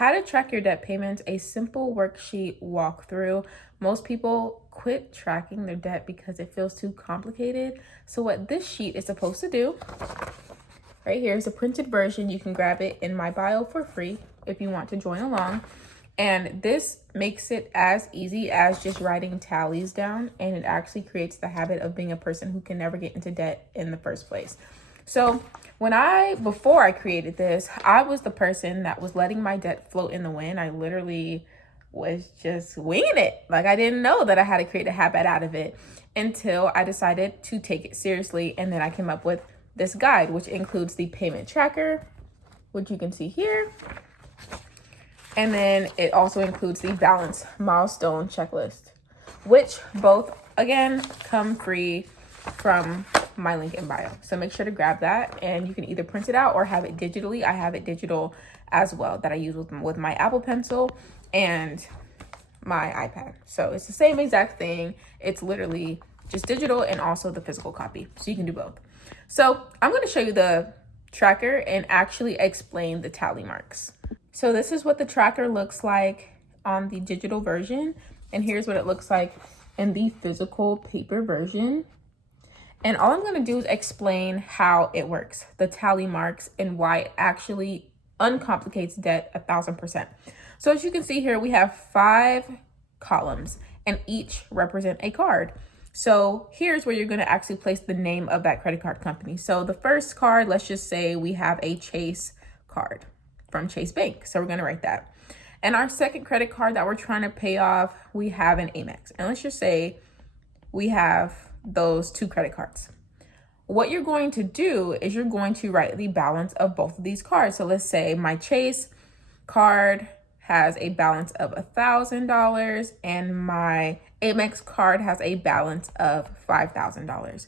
How to track your debt payments, a simple worksheet walkthrough. Most people quit tracking their debt because it feels too complicated. So what this sheet is supposed to do, right here is a printed version. You can grab it in my bio for free if you want to join along. And this makes it as easy as just writing tallies down, and it actually creates the habit of being a person who can never get into debt in the first place. So before I created this, I was the person that was letting my debt float in the wind. I literally was just winging it. Like, I didn't know that I had to create a habit out of it until I decided to take it seriously. And then I came up with this guide, which includes the payment tracker, which you can see here. And then it also includes the balance milestone checklist, which both, again, come free from my link in bio. So make sure to grab that, and you can either print it out or have it digitally. I have it digital as well that I use with my Apple Pencil and my iPad. So it's the same exact thing. It's literally just digital and also the physical copy. So you can do both. So I'm going to show you the tracker and actually explain the tally marks. So this is what the tracker looks like on the digital version. And here's what it looks like in the physical paper version. And all I'm going to do is explain how it works, the tally marks, and why it actually uncomplicates debt 1,000%. So as you can see here, we have 5 columns and each represent a card. So here's where you're going to actually place the name of that credit card company. So the first card, let's just say we have a Chase card from Chase Bank. So we're going to write that. And our second credit card that we're trying to pay off, we have an Amex. And let's just say we have those 2 credit cards. What you're going to do is you're going to write the balance of both of these cards. So let's say my Chase card has a balance of $1,000 and my Amex card has a balance of $5,000.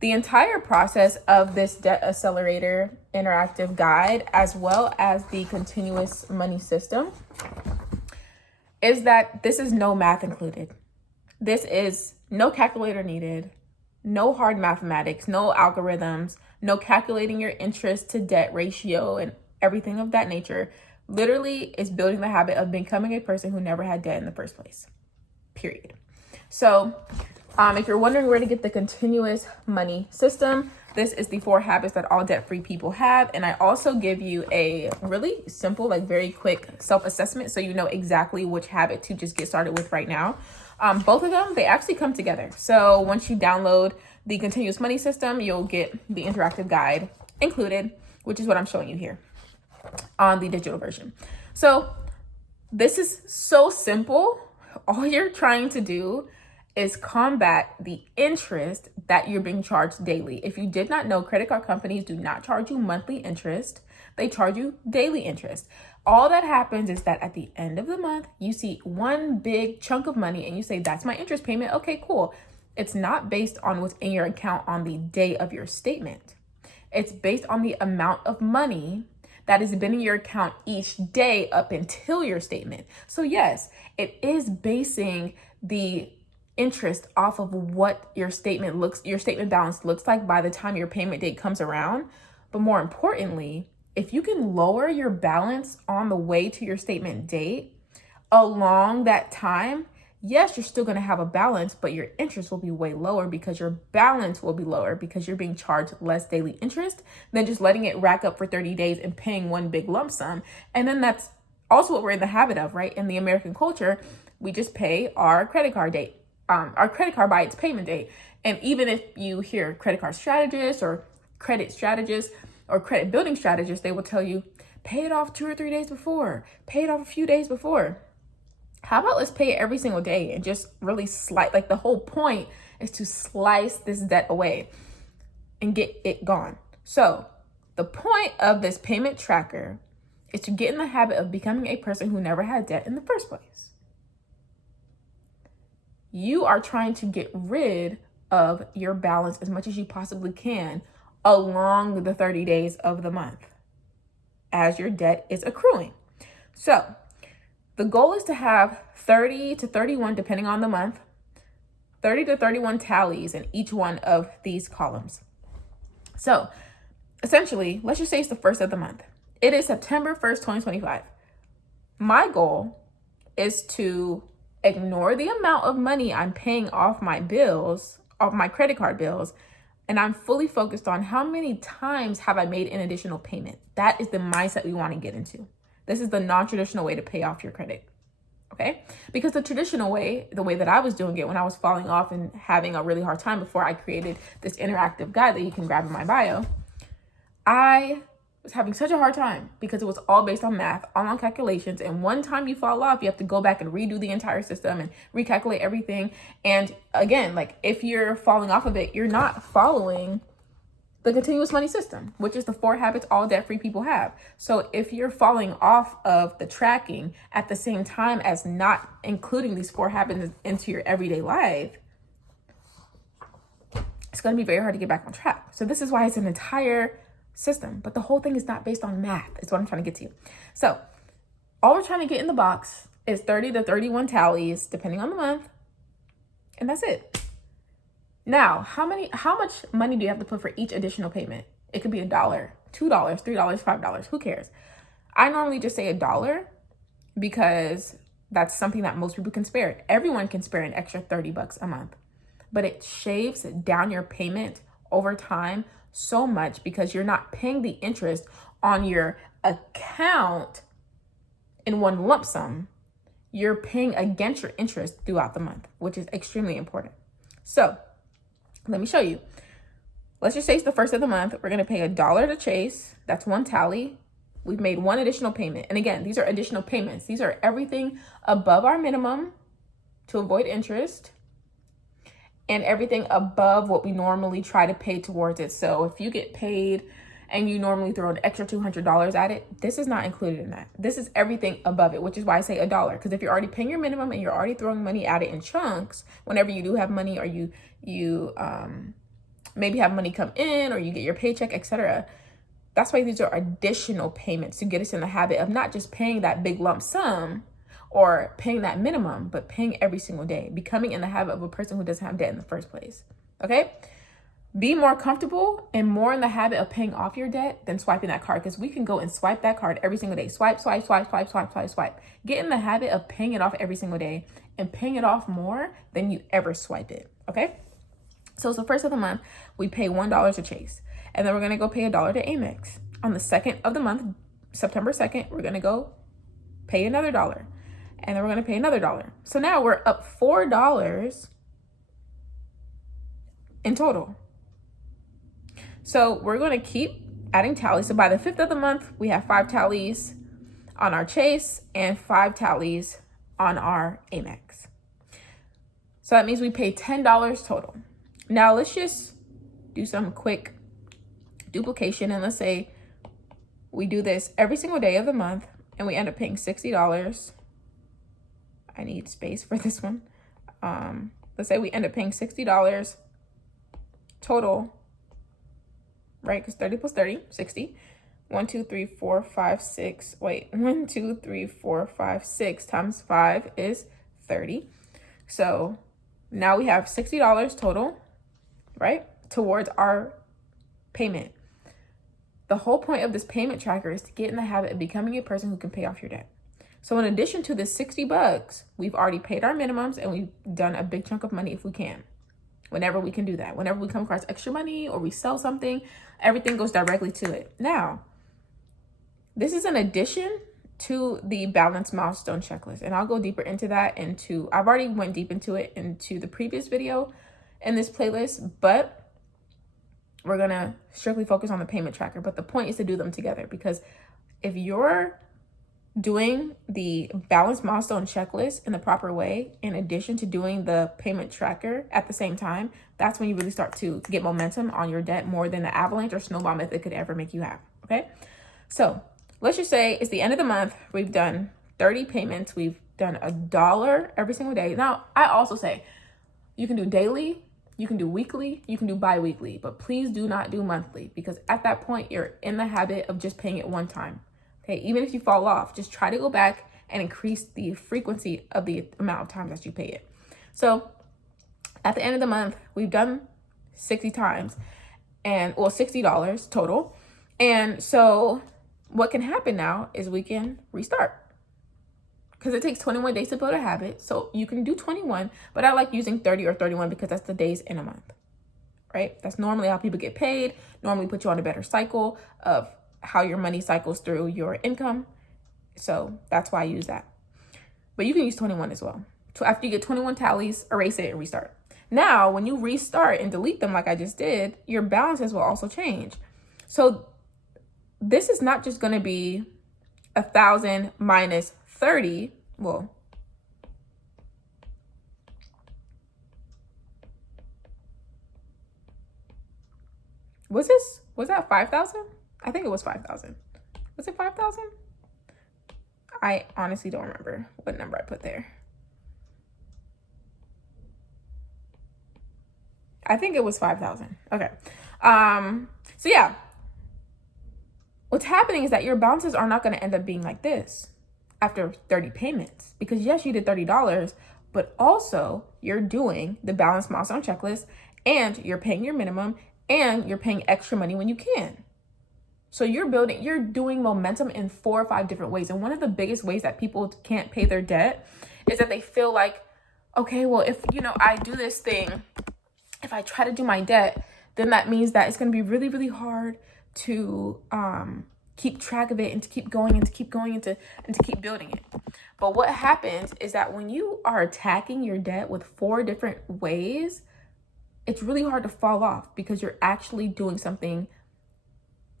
The entire process of this Debt Accelerator interactive guide, as well as the continuous money system, is that this is no math included. This is no calculator needed, no hard mathematics, no algorithms, no calculating your interest to debt ratio and everything of that nature. Literally, it's building the habit of becoming a person who never had debt in the first place, period. So if you're wondering where to get the continuous money system, this is the 4 habits that all debt-free people have. And I also give you a really simple, very quick self-assessment so you know exactly which habit to just get started with right now. Both of them, they actually come together. So once you download the continuous money system, you'll get the interactive guide included, which is what I'm showing you here on the digital version. So this is so simple. All you're trying to do is combat the interest that you're being charged daily. If you did not know, credit card companies do not charge you monthly interest. They charge you daily interest. All that happens is that at the end of the month, you see one big chunk of money and you say, that's my interest payment. Okay, cool. It's not based on what's in your account on the day of your statement. It's based on the amount of money that has been in your account each day up until your statement. So yes, it is basing the interest off of what your statement balance looks like by the time your payment date comes around. But more importantly, if you can lower your balance on the way to your statement date along that time, yes, you're still going to have a balance, but your interest will be way lower because your balance will be lower because you're being charged less daily interest than just letting it rack up for 30 days and paying one big lump sum. And then that's also what we're in the habit of, right? In the American culture, we just pay our credit card by its payment date. And even if you hear credit card strategists or credit strategists or credit building strategists, they will tell you, pay it off 2 or 3 days before, pay it off a few days before. How about let's pay it every single day and just really slice, the whole point is to slice this debt away and get it gone. So the point of this payment tracker is to get in the habit of becoming a person who never had debt in the first place. You are trying to get rid of your balance as much as you possibly can along the 30 days of the month as your debt is accruing. So the goal is to have 30 to 31, depending on the month, 30 to 31 tallies in each one of these columns. So essentially, let's just say it's the first of the month. It is September 1st, 2025. My goal is to ignore the amount of money I'm paying off my bills, off my credit card bills, and I'm fully focused on how many times have I made an additional payment. That is the mindset we want to get into. This is the non-traditional way to pay off your credit. Okay? Because the traditional way, the way that I was doing it when I was falling off and having a really hard time before I created this interactive guide that you can grab in my bio, I was having such a hard time because it was all based on math, all on calculations. And one time you fall off, you have to go back and redo the entire system and recalculate everything. And again, like if you're falling off of it, you're not following the continuous money system, which is the 4 habits all debt-free people have. So if you're falling off of the tracking at the same time as not including these 4 habits into your everyday life, it's going to be very hard to get back on track. So this is why it's an entire system, but the whole thing is not based on math, is what I'm trying to get to. So all we're trying to get in the box is 30 to 31 tallies, depending on the month. And that's it. Now, how much money do you have to put for each additional payment? It could be $1, $2, $3, $5. Who cares? I normally just say $1 because that's something that most people can spare. Everyone can spare an extra $30 a month, but it shaves down your payment over time so much because you're not paying the interest on your account in one lump sum. You're paying against your interest throughout the month, which is extremely important. So let me show you. Let's just say it's the first of the month. We're going to pay $1 to Chase. That's 1 tally. We've made 1 additional payment. And again, these are additional payments. These are everything above our minimum to avoid interest and everything above what we normally try to pay towards it. So if you get paid and you normally throw an extra $200 at it, this is not included in that. This is everything above it, which is why I say $1. Because if you're already paying your minimum and you're already throwing money at it in chunks, whenever you do have money or you maybe have money come in or you get your paycheck, etc. That's why these are additional payments to get us in the habit of not just paying that big lump sum or paying that minimum, but paying every single day, becoming in the habit of a person who doesn't have debt in the first place. Okay? Be more comfortable and more in the habit of paying off your debt than swiping that card, because we can go and swipe that card every single day. Swipe, swipe, swipe, swipe, swipe, swipe, swipe. Get in the habit of paying it off every single day and paying it off more than you ever swipe it. Okay? So it's the first of the month, we pay $1 to Chase. And then we're going to go pay $1 to Amex. On the 2nd of the month, September 2nd, we're going to go pay another $1. And then we're going to pay another $1. So now we're up $4 in total. So we're going to keep adding tallies. So by the 5th of the month, we have 5 tallies on our Chase and 5 tallies on our Amex. So that means we pay $10 total. Now let's just do some quick duplication, and let's say we do this every single day of the month and we end up paying $60. I need space for this one. Let's say we end up paying $60 total, right? Because 30 plus 30, 60. 1, 2, 3, 4, 5, 6. Wait, 1, 2, 3, 4, 5, 6 times 5 is 30. So now we have $60 total, right, towards our payment. The whole point of this payment tracker is to get in the habit of becoming a person who can pay off your debt. So in addition to the $60, we've already paid our minimums and we've done a big chunk of money if we can. Whenever we can do that. Whenever we come across extra money or we sell something, everything goes directly to it. Now, this is an addition to the balanced milestone checklist. And I'll go deeper into that I've already went deep into it into the previous video in this playlist, but we're going to strictly focus on the payment tracker. But the point is to do them together, because if you're doing the balanced milestone checklist in the proper way, in addition to doing the payment tracker at the same time, that's when you really start to get momentum on your debt more than the avalanche or snowball method could ever make you have. Okay. So let's just say it's the end of the month. We've done 30 payments. We've done $1 every single day. Now, I also say you can do daily, you can do weekly, you can do bi-weekly, but please do not do monthly, because at that point you're in the habit of just paying it one time. Okay, even if you fall off, just try to go back and increase the frequency of the amount of times that you pay it. So at the end of the month, we've done 60 times $60 total. And so what can happen now is we can restart. because it takes 21 days to build a habit. So you can do 21, but I like using 30 or 31 because that's the days in a month, right? That's normally how people get paid, normally put you on a better cycle of how your money cycles through your income. So that's why I use that. But you can use 21 as well. So after you get 21 tallies, erase it and restart. Now, when you restart and delete them like I just did, your balances will also change. So this is not just going to be 1,000 minus 30. Well, was that 5,000? I think it was 5,000. Was it 5,000? I honestly don't remember what number I put there. I think it was 5,000. Okay. So yeah, what's happening is that your balances are not going to end up being like this after 30 payments, because yes, you did $30, but also you're doing the balance milestone checklist and you're paying your minimum and you're paying extra money when you can. So you're doing momentum in 4 or 5 different ways. And one of the biggest ways that people can't pay their debt is that they feel like, okay, well, if, I do this thing, if I try to do my debt, then that means that it's going to be really, really hard to keep track of it and to keep going and to keep going and to keep building it. But what happens is that when you are attacking your debt with 4 different ways, it's really hard to fall off because you're actually doing something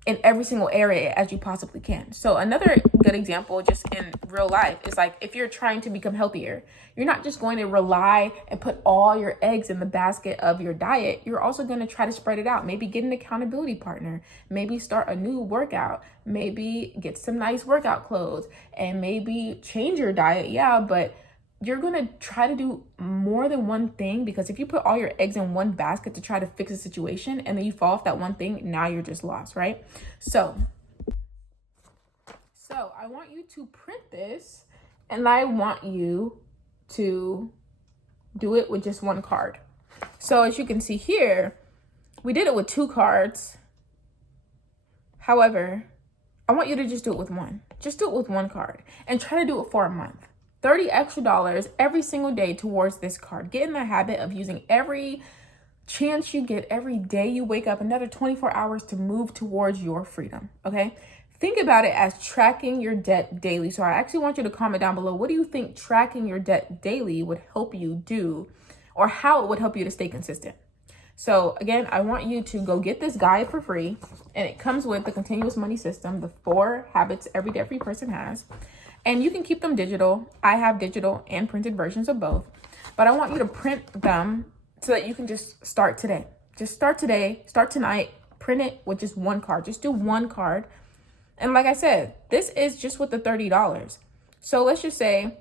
in every single area as you possibly can. So another good example just in real life is like if you're trying to become healthier, you're not just going to rely and put all your eggs in the basket of your diet. You're also going to try to spread it out. Maybe get an accountability partner, maybe start a new workout, maybe get some nice workout clothes, and maybe change your diet. Yeah, but you're going to try to do more than one thing, because if you put all your eggs in one basket to try to fix a situation and then you fall off that one thing, now you're just lost, right? So I want you to print this and I want you to do it with just one card. So as you can see here, we did it with 2 cards. However, I want you to just do it with one. Just do it with one card and try to do it for a month. $30 extra every single day towards this card. Get in the habit of using every chance you get, every day you wake up, another 24 hours to move towards your freedom, okay? Think about it as tracking your debt daily. So I actually want you to comment down below, what do you think tracking your debt daily would help you do, or how it would help you to stay consistent? So again, I want you to go get this guide for free, and it comes with the continuous money system, the 4 habits every debt free person has. And you can keep them digital. I have digital and printed versions of both. But I want you to print them so that you can just start today. Just start today, start tonight, print it with just one card. Just do one card. And like I said, this is just with the $30. So let's just say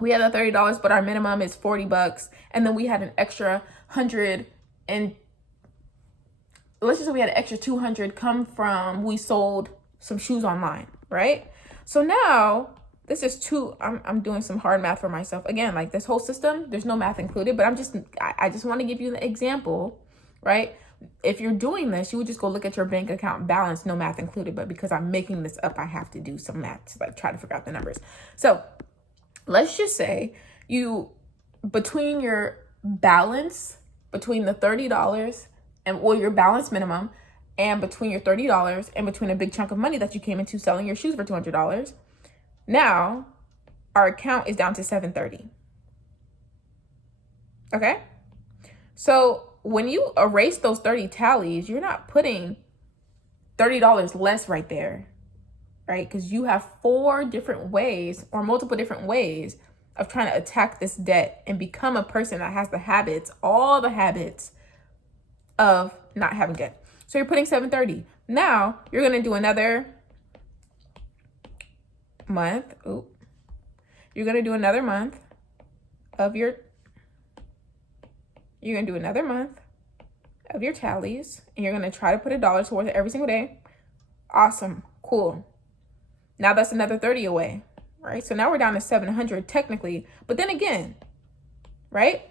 we had the $30, but our minimum is $40. And then we had an extra 100, and let's just say we had an extra 200 come from, we sold some shoes online, right? So now this is I'm doing some hard math for myself. Again, like this whole system, there's no math included, but I just want to give you an example, right? If you're doing this, you would just go look at your bank account balance, no math included, but because I'm making this up, I have to do some math to like try to figure out the numbers. So let's just say between your balance, between the $30 and your balance minimum, and between your $30 and between a big chunk of money that you came into selling your shoes for $200, now our account is down to $730. Okay? So when you erase those 30 tallies, you're not putting $30 less right there, right? Because you have 4 different ways or multiple different ways of trying to attack this debt and become a person that has the habits, all the habits of not having debt. So you're putting $730. Now you're going to do another month. You're going to do another month of your tallies, and you're going to try to put $1 towards it every single day. Awesome. Cool. Now that's another 30 away, right? So now we're down to 700 technically, but then again, right?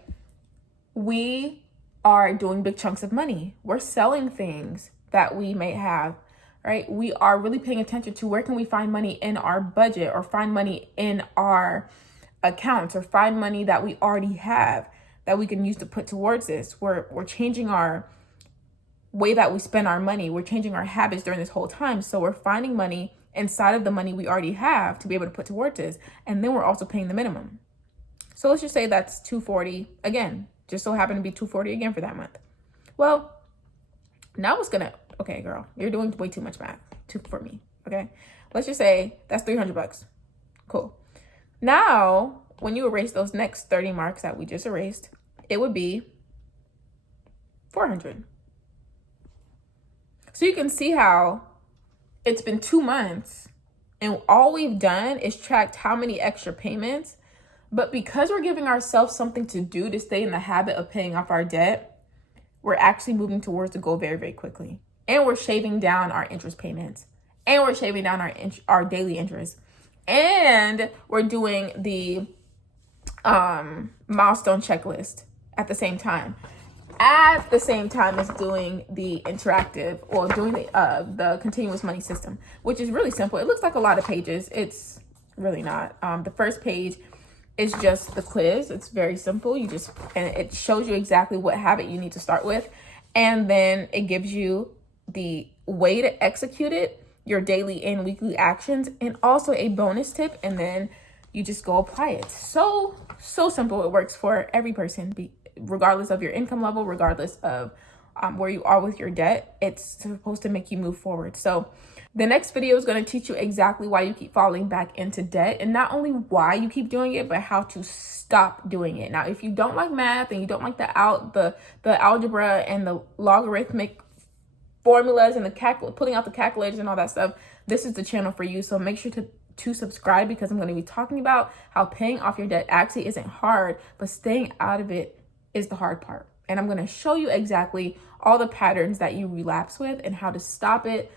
We are doing big chunks of money. We're selling things that we may have, right? We are really paying attention to where can we find money in our budget, or find money in our accounts, or find money that we already have that we can use to put towards this. We're changing our way that we spend our money. We're changing our habits during this whole time. So we're finding money inside of the money we already have to be able to put towards this. And then we're also paying the minimum. So let's just say that's $240 again, just so happened to be $240 again for that month. Well, now it's gonna, okay, girl, you're doing way too much math for me. Okay. Let's just say that's $300. Cool. Now, when you erase those next 30 marks that we just erased, it would be $400. So you can see how it's been 2 months and all we've done is tracked how many extra payments. But because we're giving ourselves something to do to stay in the habit of paying off our debt, we're actually moving towards the goal very, very quickly. And we're shaving down our interest payments. And we're shaving down our daily interest. And we're doing the milestone checklist at the same time. At the same time as doing the interactive, or doing the continuous money system, which is really simple. It looks like a lot of pages. It's really not. The first page is just the quiz. It's very simple. And it shows you exactly what habit you need to start with. And then it gives you the way to execute it, your daily and weekly actions, and also a bonus tip. And then you just go apply it. So simple. It works for every person, regardless of your income level, regardless of where you are with your debt. It's supposed to make you move forward. So the next video is going to teach you exactly why you keep falling back into debt, and not only why you keep doing it, but how to stop doing it. Now, if you don't like math and you don't like the algebra and the logarithmic formulas and pulling out the calculators and all that stuff, this is the channel for you. So make sure to subscribe, because I'm going to be talking about how paying off your debt actually isn't hard, but staying out of it is the hard part. And I'm going to show you exactly all the patterns that you relapse with and how to stop it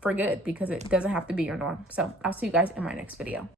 for good, because it doesn't have to be your norm. So I'll see you guys in my next video.